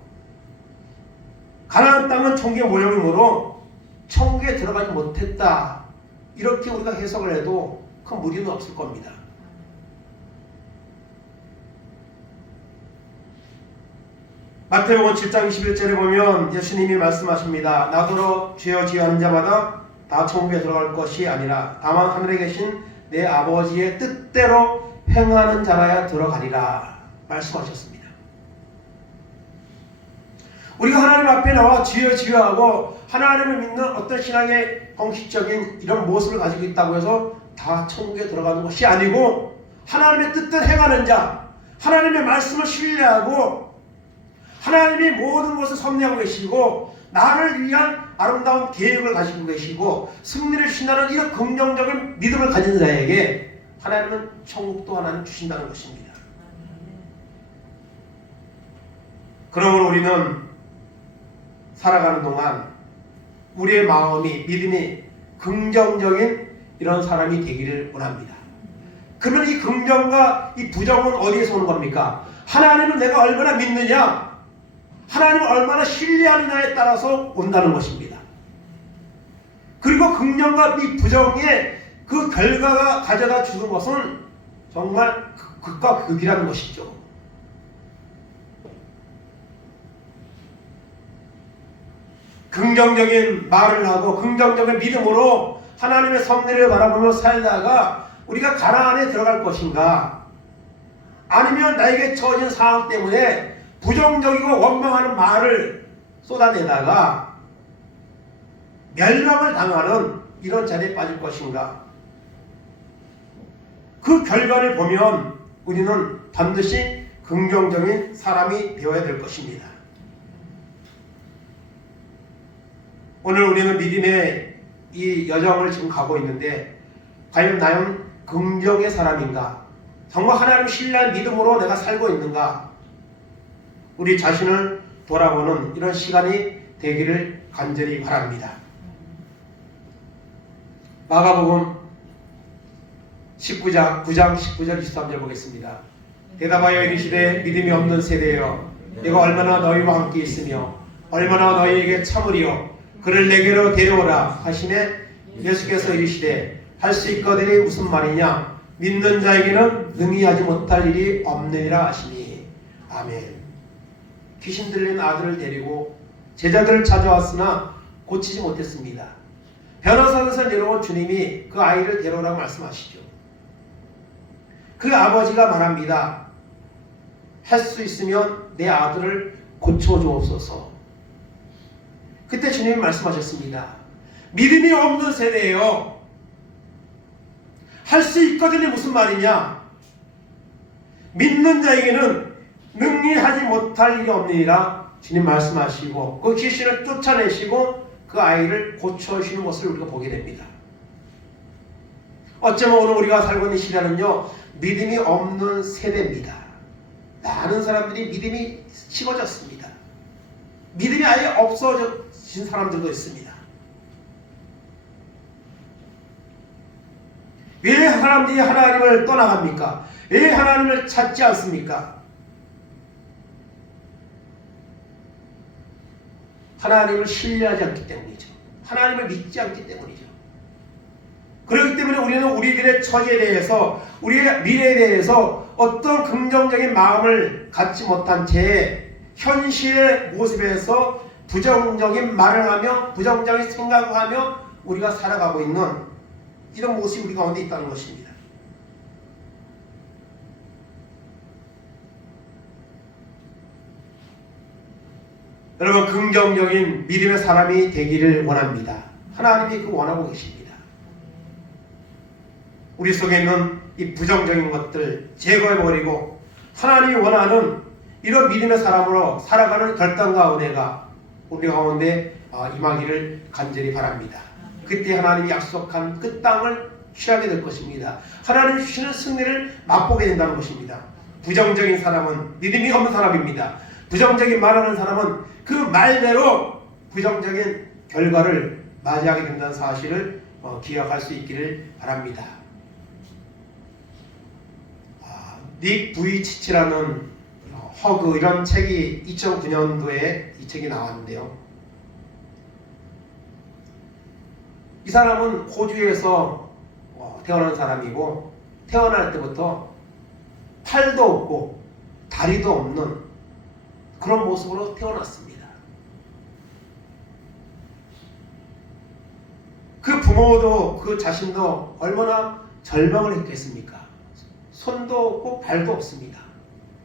가나안 땅은 천국의 모형이므로 천국에 들어가지 못했다. 이렇게 우리가 해석을 해도 큰 무리는 없을 겁니다. 마태복음 7장 21절에 보면 예수님이 말씀하십니다. 나더러 죄어 지하는 자마다 다 천국에 들어갈 것이 아니라 다만 하늘에 계신 내 아버지의 뜻대로 행하는 자라야 들어가리라 말씀하셨습니다. 우리가 하나님 앞에 나와 주여 하나님을 믿는 어떤 신앙의 형식적인 이런 모습을 가지고 있다고 해서 다 천국에 들어가는 것이 아니고, 하나님의 뜻대로 행하는 자, 하나님의 말씀을 신뢰하고 하나님이 모든 것을 섭리하고 계시고 나를 위한 아름다운 계획을 가지고 계시고 승리를 주신다는 이런 긍정적인 믿음을 가진 자에게 하나님은 천국도 하나님 주신다는 것입니다. 그러므로 우리는 살아가는 동안 우리의 마음이, 믿음이 긍정적인 이런 사람이 되기를 원합니다. 그러면 이 긍정과 이 부정은 어디에서 오는 겁니까? 하나님을 내가 얼마나 믿느냐, 하나님을 얼마나 신뢰하느냐에 따라서 온다는 것입니다. 그리고 긍정과 이 부정의 그 결과가 가져다 주는 것은 정말 극과 극이라는 것이죠. 긍정적인 말을 하고 긍정적인 믿음으로 하나님의 섭리를 바라보며 살다가 우리가 가나안에 들어갈 것인가, 아니면 나에게 처해진 상황 때문에 부정적이고 원망하는 말을 쏟아내다가 멸망을 당하는 이런 자리에 빠질 것인가. 그 결과를 보면 우리는 반드시 긍정적인 사람이 되어야 될 것입니다. 오늘 우리는 믿음의 이 여정을 지금 가고 있는데, 과연 나는 긍정의 사람인가? 정말 하나님 신뢰한 믿음으로 내가 살고 있는가? 우리 자신을 돌아보는 이런 시간이 되기를 간절히 바랍니다. 마가복음 9장 19절 23절 보겠습니다. 대답하여 이르시되 믿음이 없는 세대여, 내가 얼마나 너희와 함께 있으며 얼마나 너희에게 참으리요 그를 내게로 데려오라 하시매 예수께서 이르시되 할 수 있거든이 무슨 말이냐, 믿는 자에게는 능히 하지 못할 일이 없느니라 하시니. 아멘. 귀신 들린 아들을 데리고 제자들을 찾아왔으나 고치지 못했습니다. 변호사에서 내려온 주님이 그 아이를 데려오라고 말씀하시죠. 그 아버지가 말합니다. 할 수 있으면 내 아들을 고쳐주옵소서. 그때 주님이 말씀하셨습니다. 믿음이 없는 세대예요. 할 수 있거든요. 무슨 말이냐? 믿는 자에게는 능히 하지 못할 일이 없느니라 주님 말씀하시고 그 귀신을 쫓아내시고 그 아이를 고쳐주시는 것을 우리가 보게 됩니다. 어쩌면 오늘 우리가 살고 있는 시대는요, 믿음이 없는 세대입니다. 많은 사람들이 믿음이 식어졌습니다. 믿음이 아예 없어진 사람들도 있습니다. 왜 사람들이 하나님을 떠나갑니까? 왜 하나님을 찾지 않습니까? 하나님을 신뢰하지 않기 때문이죠. 하나님을 믿지 않기 때문이죠. 그렇기 때문에 우리는 우리들의 처지에 대해서, 우리의 미래에 대해서 어떤 긍정적인 마음을 갖지 못한 채 현실의 모습에서 부정적인 말을 하며 부정적인 생각을 하며 우리가 살아가고 있는 이런 모습이 우리 가운데 있다는 것입니다. 여러분, 긍정적인 믿음의 사람이 되기를 원합니다. 하나님이 그 원하고 계십니다. 우리 속에 있는 이 부정적인 것들 제거해버리고 하나님이 원하는 이런 믿음의 사람으로 살아가는 결단과 은혜가 우리 가운데 임하기를 간절히 바랍니다. 그때 하나님이 약속한 그 땅을 취하게 될 것입니다. 하나님이 주시는 승리를 맛보게 된다는 것입니다. 부정적인 사람은 믿음이 없는 사람입니다. 부정적인 말하는 사람은 그 말대로 부정적인 결과를 맞이하게 된다는 사실을 기억할 수 있기를 바랍니다. 닉 부이치치라는 허그 이런 책이 2009년도에 이 책이 나왔는데요. 이 사람은 호주에서 태어난 사람이고 태어날 때부터 팔도 없고 다리도 없는 그런 모습으로 태어났습니다. 그 부모도 그 자신도 얼마나 절망을 했겠습니까? 손도 없고 발도 없습니다.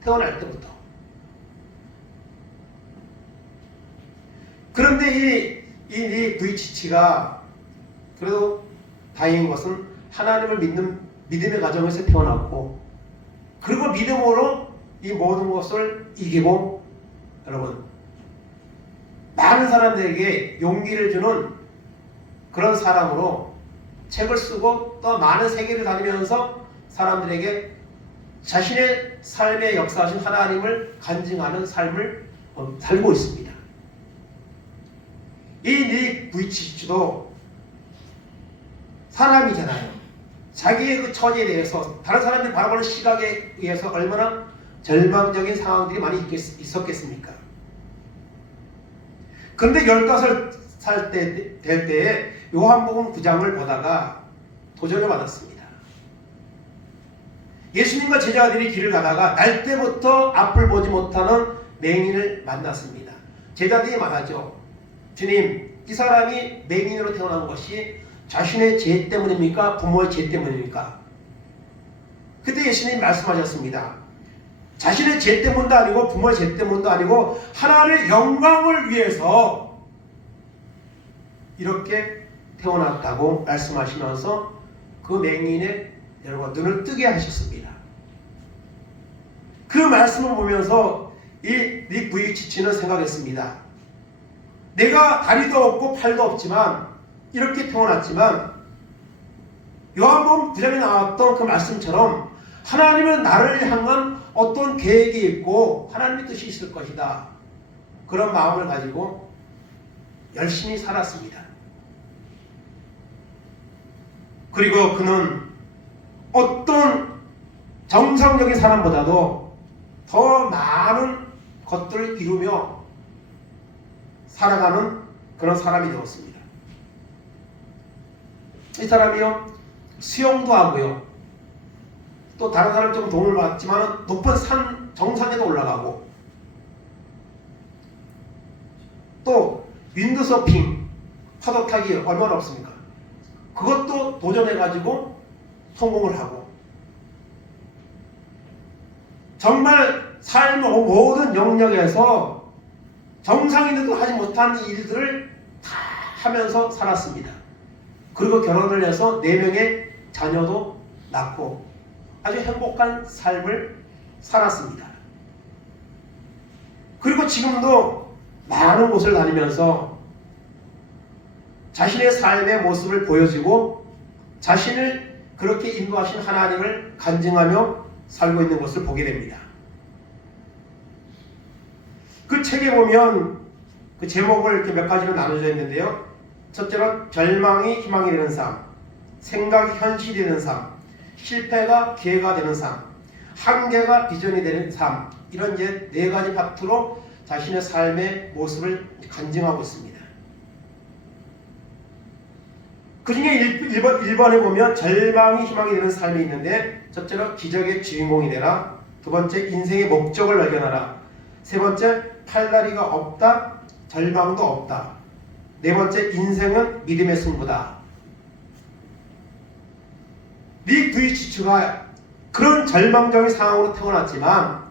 태어날 때부터. 그런데 이 브이치치가 그래도 다행인 것은 하나님을 믿는 믿음의 가정에서 태어났고, 그리고 믿음으로 이 모든 것을 이기고, 여러분, 많은 사람들에게 용기를 주는 그런 사람으로 책을 쓰고 또 많은 세계를 다니면서 사람들에게 자신의 삶의 역사하신 하나님을 간증하는 삶을 살고 있습니다. 이 닉 부이치치도 사람이잖아요. 자기의 그 처지에 대해서 다른 사람들이 바라보는 시각에 의해서 얼마나 절망적인 상황들이 많이 있었겠습니까? 그런데 15살 될 때에 요한복음 9장을 보다가 도전을 받았습니다. 예수님과 제자들이 길을 가다가 날 때부터 앞을 보지 못하는 맹인을 만났습니다. 제자들이 말하죠. 주님, 이 사람이 맹인으로 태어난 것이 자신의 죄 때문입니까? 부모의 죄 때문입니까? 그때 예수님 말씀하셨습니다. 자신의 죄 때문도 아니고 부모의 죄 때문도 아니고 하나님의 영광을 위해서 이렇게 태어났다고 말씀하시면서 그 맹인의 여러분 눈을 뜨게 하셨습니다. 그 말씀을 보면서 이 닉 부이치치는 생각했습니다. 내가 다리도 없고 팔도 없지만 이렇게 태어났지만 요한복음 9장에 나왔던 그 말씀처럼 하나님은 나를 향한 어떤 계획이 있고 하나님의 뜻이 있을 것이다. 그런 마음을 가지고 열심히 살았습니다. 그리고 그는 어떤 정상적인 사람보다도 더 많은 것들을 이루며 살아가는 그런 사람이 되었습니다. 이 사람이요, 수영도 하고요, 또 다른 사람 좀 도움을 받지만 높은 산 정상에도 올라가고, 또 윈드서핑, 파도 타기 얼마나 없습니까? 그것도 도전해가지고 성공을 하고, 정말 삶의 모든 영역에서 정상인들도 하지 못한 일들을 다 하면서 살았습니다. 그리고 결혼을 해서 4명의 자녀도 낳고 아주 행복한 삶을 살았습니다. 그리고 지금도 많은 곳을 다니면서 자신의 삶의 모습을 보여주고 자신을 그렇게 인도하신 하나님을 간증하며 살고 있는 것을 보게 됩니다. 그 책에 보면 그 제목을 이렇게 몇 가지로 나눠져 있는데요. 첫째로 절망이 희망이 되는 삶, 생각이 현실이 되는 삶, 실패가 기회가 되는 삶, 한계가 비전이 되는 삶, 이런 이제 4가지 파트로 자신의 삶의 모습을 간증하고 있습니다. 그 중에 1번에 보면 절망이 희망이 되는 삶이 있는데, 첫째로 기적의 주인공이 되라, 두 번째 인생의 목적을 발견하라, 세 번째 팔다리가 없다, 절망도 없다, 네 번째 인생은 믿음의 승부다. 닉 부이치치가 그런 절망적인 상황으로 태어났지만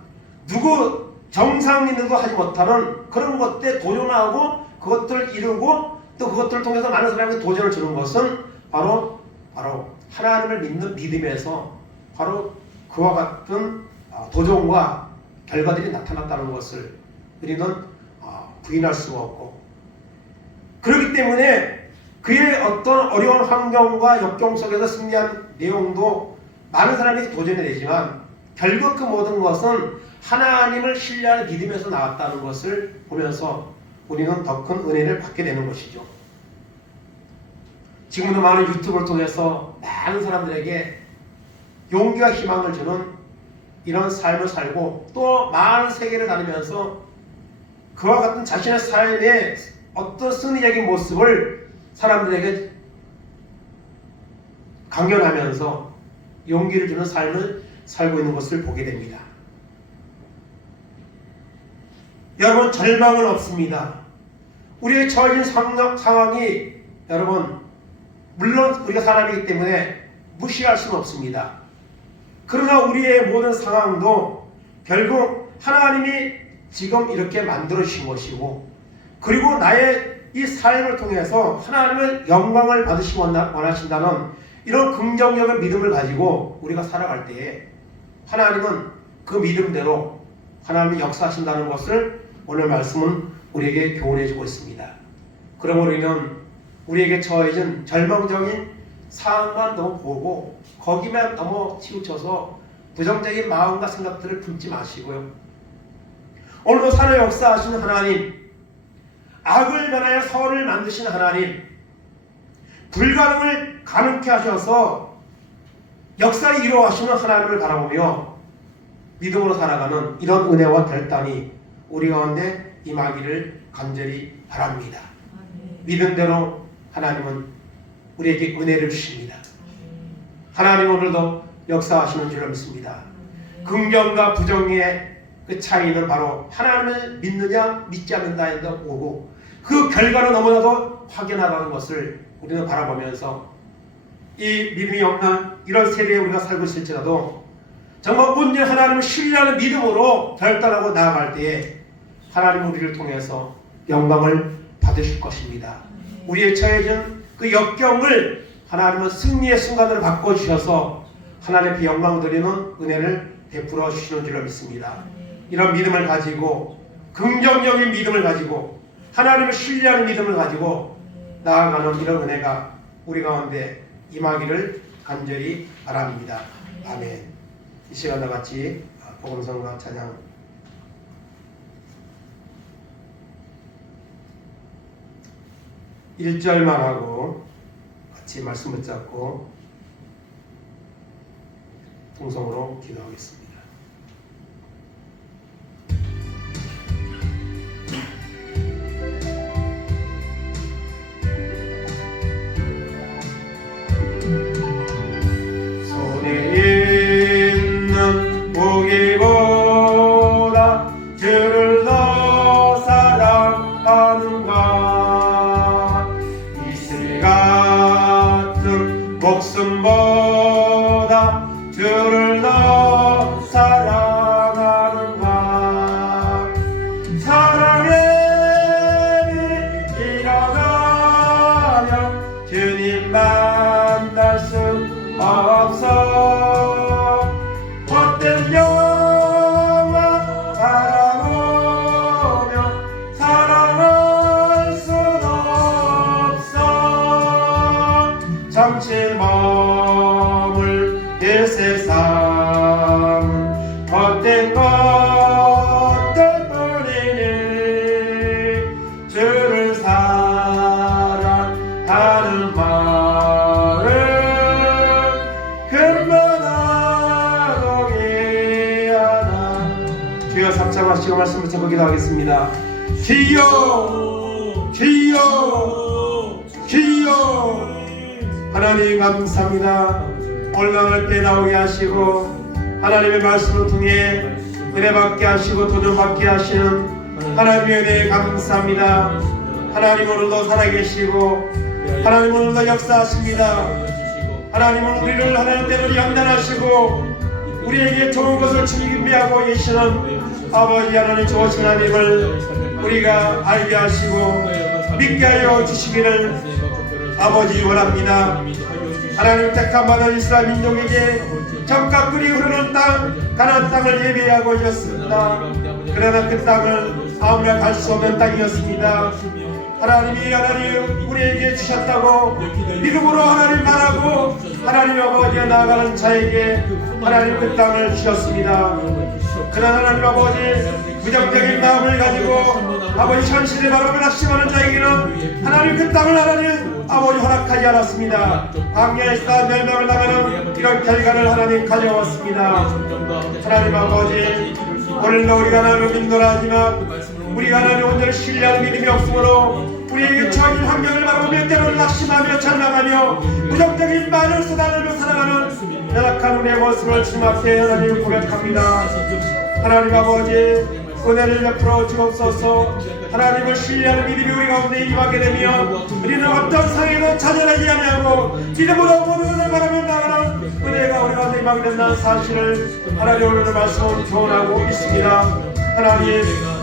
누구 정상인들도 하지 못하는 그런 것들에 도전하고 그것들을 이루고 또 그것들을 통해서 많은 사람에게 도전을 주는 것은 바로 하나님을 믿는 믿음에서 바로 그와 같은 도전과 결과들이 나타났다는 것을 우리는 부인할 수가 없고, 그렇기 때문에 그의 어떤 어려운 환경과 역경 속에서 승리한 내용도 많은 사람에게 도전이 되지만 결국 그 모든 것은 하나님을 신뢰하는 믿음에서 나왔다는 것을 보면서 우리는 더 큰 은혜를 받게 되는 것이죠. 지금도 많은 유튜브를 통해서 많은 사람들에게 용기와 희망을 주는 이런 삶을 살고 또 많은 세계를 다니면서 그와 같은 자신의 삶의 어떤 승리적인 모습을 사람들에게 강연하면서 용기를 주는 삶을 살고 있는 것을 보게 됩니다. 여러분, 절망은 없습니다. 우리의 처해진 상황이 여러분 물론 우리가 사람이기 때문에 무시할 수는 없습니다. 그러나 우리의 모든 상황도 결국 하나님이 지금 이렇게 만들어 주신 것이고, 그리고 나의 이 삶을 통해서 하나님의 영광을 받으시기 원하신다는 이런 긍정적인 믿음을 가지고 우리가 살아갈 때에 하나님은 그 믿음대로 하나님이 역사하신다는 것을 오늘 말씀은 우리에게 교훈해 주고 있습니다. 그러므로 우리는 우리에게 처해진 절망적인 상황만 너무 보고 거기만 너무 치우쳐서 부정적인 마음과 생각들을 품지 마시고요. 오늘도 산에 역사하시는 하나님, 악을 변하여 선을 만드신 하나님, 불가능을 가능케 하셔서 역사를 이루어하시는 하나님을 바라보며 믿음으로 살아가는 이런 은혜와 결단이 우리 가운데 임하기를 간절히 바랍니다. 믿음대로 하나님은 우리에게 은혜를 주십니다. 하나님 오늘도 역사하시는 줄을 믿습니다. 긍정과 부정의 그 차이는 바로 하나님을 믿느냐 믿지 않는다에 오고, 그 결과는 너무나도 확연하다는 것을 우리는 바라보면서 이 믿음이 없는 이런 세대에 우리가 살고 있을지라도 정말 온전히 하나님을 신뢰하는 믿음으로 결단하고 나아갈 때에 하나님 우리를 통해서 영광을 받으실 것입니다. 우리의 처해진 그 역경을 하나님은 승리의 순간으로 바꿔주셔서 하나님께 영광 드리는 은혜를 베풀어 주시는 줄로 믿습니다. 이런 믿음을 가지고, 긍정적인 믿음을 가지고, 하나님을 신뢰하는 믿음을 가지고 나아가는 이런 은혜가 우리 가운데 임하기를 간절히 바랍니다. 아멘. 이 시간 다 같이 복음성과 찬양 1절만 하고 같이 말씀 붙잡고 통성으로 기도하겠습니다. 손에 있는 무기보다 주를 더 사랑하는가, 이슬 같은 목숨보다 주를 더 사랑하는가, 사랑의 길 일어나며 주님 만날 수 없어, 헛된 영화 바라보며 사랑할 수 없어, 잠시 머물 이 세상 헛된 것들 뿐이니 주를 사랑하는 마음 근만하고 귀하나. 주여 삼창하시고 말씀 붙잡고 기도하겠습니다. 주여 주여 주여. 하나님 감사합니다. 오늘 때 나오게 하시고 하나님의 말씀을 통해 은혜받게 하시고 도전받게 하시는 하나님의 은혜에 감사합니다. 하나님 오늘도 살아계시고 하나님 오늘도 역사하십니다. 하나님은 우리를 하나님 때로 연단하시고 우리에게 좋은 것을 준비하고 계시는 아버지 하나님, 좋으신 하나님을 우리가 알게 하시고 믿게 하여 주시기를 아버지 원합니다. 하나님 택함 받은 이스라엘 민족에게 적과 꿀이 흐르는 땅 가나안 땅을 예비하고 오셨습니다. 그러나 그 땅은 아무나 갈 수 없는 땅이었습니다. 하나님이 하나님 우리에게 주셨다고 믿음으로 하나님 말하고 하나님 아버지에 나아가는 자에게 하나님 그 땅을 주셨습니다. 그러나 하나님 아버지 부정적인 마음을 가지고 아버지 현실을 바라보며 낙심하는 자에게는 하나님 그 땅을 하나님 아버지 허락하지 않았습니다. 광야에서 멸망을 당하는 이런 결과를 하나님 가져왔습니다. 하나님 아버지 오늘도 우리가 하나님을 믿노라 하지만 우리가 하나님 온전히 신뢰하는 믿음이 없으므로 우리에게 처한 환경을 바라보며 때로는 것을 낙심하며 절망하며 부정적인 말을 쏟아내며 살아가는 연약한 우리의 모습을 주님 앞에 하나님 고백합니다. 하나님 아버지, 은혜를 베풀어 주옵소서. 하나님을 신뢰하는 믿음이 우리 가운데 임하게 되며 우리는 어떤 상해도 좌절하지 아니하고 믿음으로 모든 것을 바라며 나아가는 은혜가 우리 가운데 임하게 된다는 사실을 하나님 오늘 말씀으로 교훈하고 있습니다.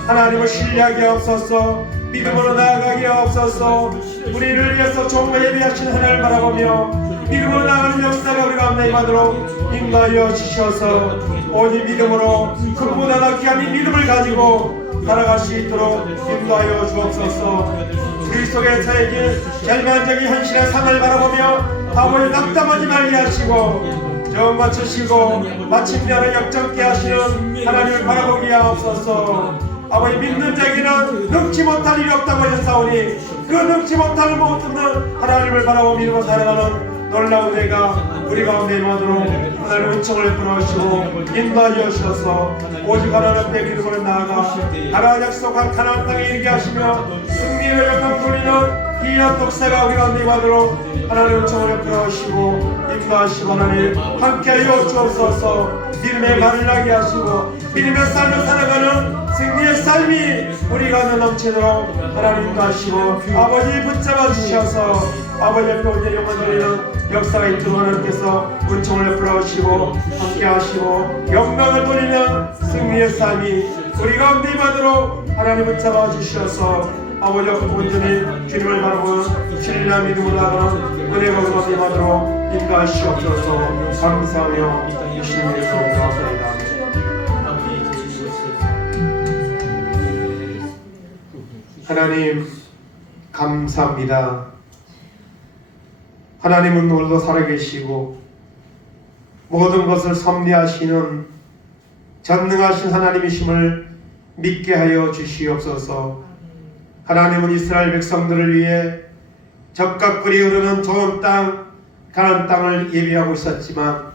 하나님을 신뢰하게 하옵소서. 믿음으로 나아가게 하옵소서. 우리를 위해서 종과 예비하신 하나님을 바라보며 믿음으로 나아가는 역사가 우리 가운데 임하도록 인도하여 주셔서 오직 믿음으로 그보다 귀한 이 믿음을 가지고 살아갈 수 있도록 인도하여 주옵소서. 우리 속에 처해진 절망적인 현실의 상을 바라보며 아버지 낙담하지 말게 하시고 정 맞추시고 마침내는 역전케 하시는 하나님을 바라보게 하옵소서. 아버지, 믿는 자에게는 능치 못할 일이 없다고 하셨사오니 그 능치 못할 모든 하나님을 바라보며 믿음으로 살아가는 놀라운 은혜가 우리 가운데 임하도록 하나님 은총을 베풀어 주시고 인도하여 주셔서 오직 하나님 앞에 믿음으로 나아가 하나님 약속한 가나안 땅에 이르게 하시며 승리의 영광 돌리는 귀한 독사가 우리 가운데 임하도록 하나님 은총을 베풀어 주시고 인도하시고 하나님 함께하여 주옵소서. 믿음의 말을 나게 하시고 믿음의 삶을 살아가는 승리의 삶이 우리 가운데 넘치도록 하나님 인도하시고 아버지 붙잡아 주셔서 아버지 앞에 온전히 영광 돌리는 역사가 있도록 하나님께서 은총을 베풀어 주시고 함께 하시고 영광을 돌리는 승리의 삶이 우리 가운데 임하도록 하나님 붙잡아 주셔서 아버지 앞에 온전히 주님을 바라보는 신뢰한 믿음으로 나아가는 은혜가 우리 가운데 임하도록 인도하시옵소서. 감사하며 예수님의 이름으로 기도합니다. 하나님 감사합니다. 하나님은 오늘도 살아계시고 모든 것을 섭리하시는 전능하신 하나님이심을 믿게 하여 주시옵소서. 하나님은 이스라엘 백성들을 위해 적각꿀이 흐르는 좋은 땅 가나안 땅을 예비하고 있었지만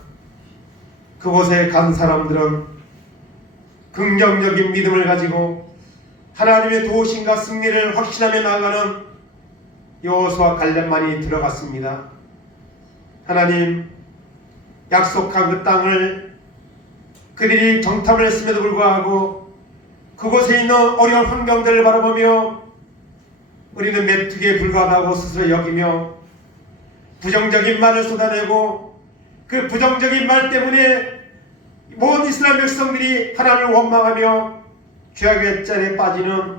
그곳에 간 사람들은 긍정적인 믿음을 가지고 하나님의 도우심과 승리를 확신하며 나아가는 여호수아 갈렙만이 들어갔습니다. 하나님, 약속한 그 땅을 그들이 정탐을 했음에도 불구하고 그곳에 있는 어려운 환경들을 바라보며 우리는 메뚜기에 불과하다고 스스로 여기며 부정적인 말을 쏟아내고 그 부정적인 말 때문에 모든 이스라엘 백성들이 하나님을 원망하며 죄악의 자리에 빠지는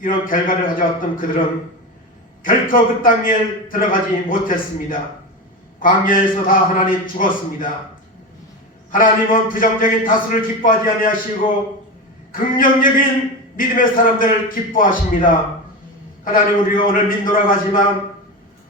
이런 결과를 가져왔던 그들은 결코 그 땅에 들어가지 못했습니다. 광야에서 다 하나님 죽었습니다. 하나님은 부정적인 다수를 기뻐하지 아니하시고 긍정적인 믿음의 사람들을 기뻐하십니다. 하나님, 우리가 오늘 민노라가지만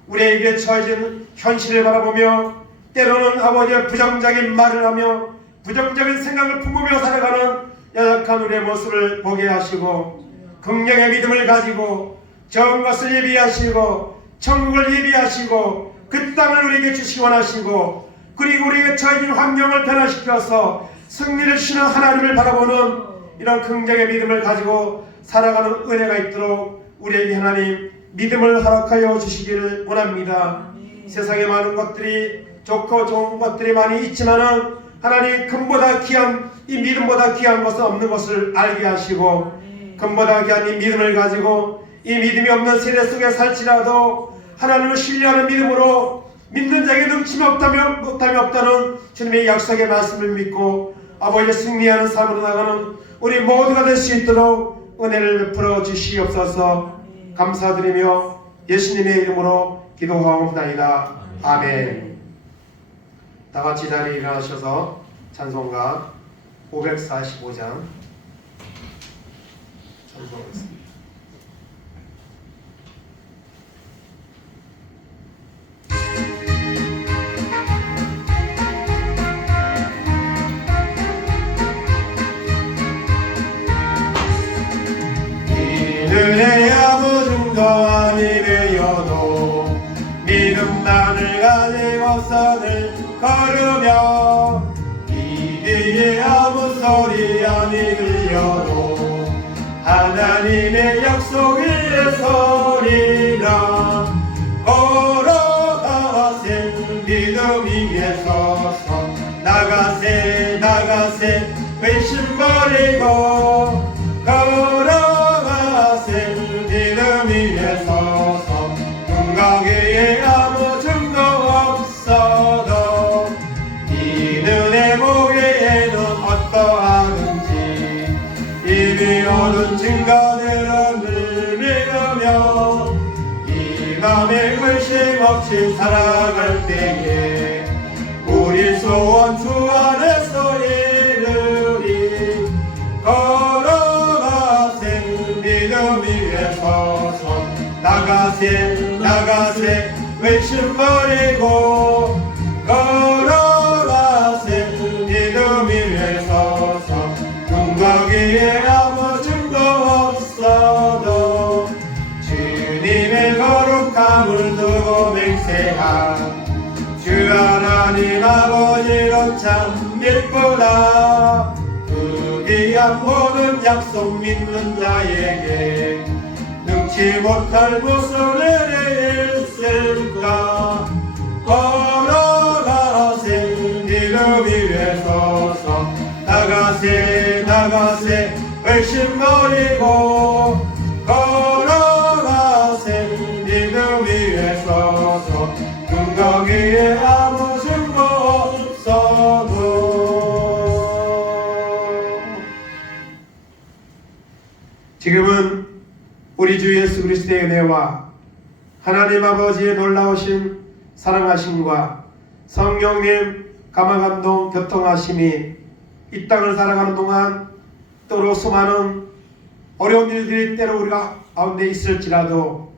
우리에게 처해진 현실을 바라보며 때로는 아버지의 부정적인 말을 하며 부정적인 생각을 품으며 살아가는 연약한 우리의 모습을 보게 하시고 긍정의 믿음을 가지고 좋은 것을 예비하시고 천국을 예비하시고 그 땅을 우리에게 주시기 원하시고 그리고 우리에게 처해진 환경을 변화시켜서 승리를 주시는 하나님을 바라보는 이런 긍정의 믿음을 가지고 살아가는 은혜가 있도록 우리에게 하나님 믿음을 허락하여 주시기를 원합니다. 세상에 많은 것들이 좋고 좋은 것들이 많이 있지만은 하나님, 금보다 귀한 이 믿음보다 귀한 것은 없는 것을 알게 하시고 금보다 귀한 이 믿음을 가지고 이 믿음이 없는 세대 속에 살지라도 하나님을 신뢰하는 믿음으로 믿는 자에게 능침이 못함이 없다는 주님의 약속의 말씀을 믿고 아버지의 승리하는 삶으로 나가는 우리 모두가 될 수 있도록 은혜를 베풀어 주시옵소서. 감사드리며 예수님의 이름으로 기도하옵나이다. 아멘. 다같이 자리에 일어나셔서 찬송가 545장 찬송하겠습니다. 이들의 아무든도 아니 되어도 믿음만을 가지고 선을 걸으며 이리의 아무 소리 아니 들려도 하나님의 약속 위에 서리라. 버리고 걸어가세 믿음 위에 서서 눈가게에 아무 증거 없어도 이는 보기에는 어떠하든지 이미 오는 증거들은 늘 믿으며 이 맘에 의심 없이 살아갈 때에 우리 소원 주 안에서 이르리 걸어가세 믿음 위에 서서 나가세 나가세 의심 버리고 걸어가세 믿음 위에 서서 눈가기에 아무 증거 없어도 주님의 거룩함을 두고 맹세한 주 하나님 아버지로 참 믿구나 그 귀한 모든 약속 믿는 자에게 능치 못할 무슨 일이 있을까 걸어가세 믿음 위에 서서 나가세 나가세 의심 버리고 걸어가세 믿음 위에 서서 눈가기에 아무 증거 없어도 지금은 우리 주 예수 그리스도의 은혜와 하나님 아버지의 놀라우신 사랑하심과 성령님 감화감동 교통하심이 이 땅을 살아가는 동안 또로 수많은 어려운 일들이 때로 우리가 가운데 있을지라도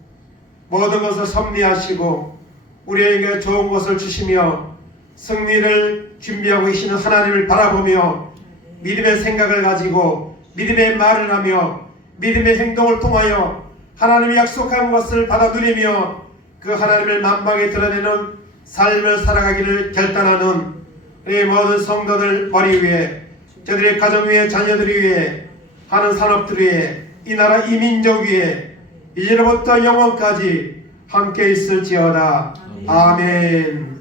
모든 것을 섭리하시고 우리에게 좋은 것을 주시며 승리를 준비하고 계시는 하나님을 바라보며 믿음의 생각을 가지고 믿음의 말을 하며 믿음의 행동을 통하여 하나님이 약속한 것을 받아 누리며 그 하나님을 만방에 드러내는 삶을 살아가기를 결단하는 우리 모든 성도들 머리 위에 저들의 가정 위에 자녀들 위에 하는 산업들 위에 이 나라 이 민족 위에 이제로부터 영원까지 함께 있을지어다. 아멘.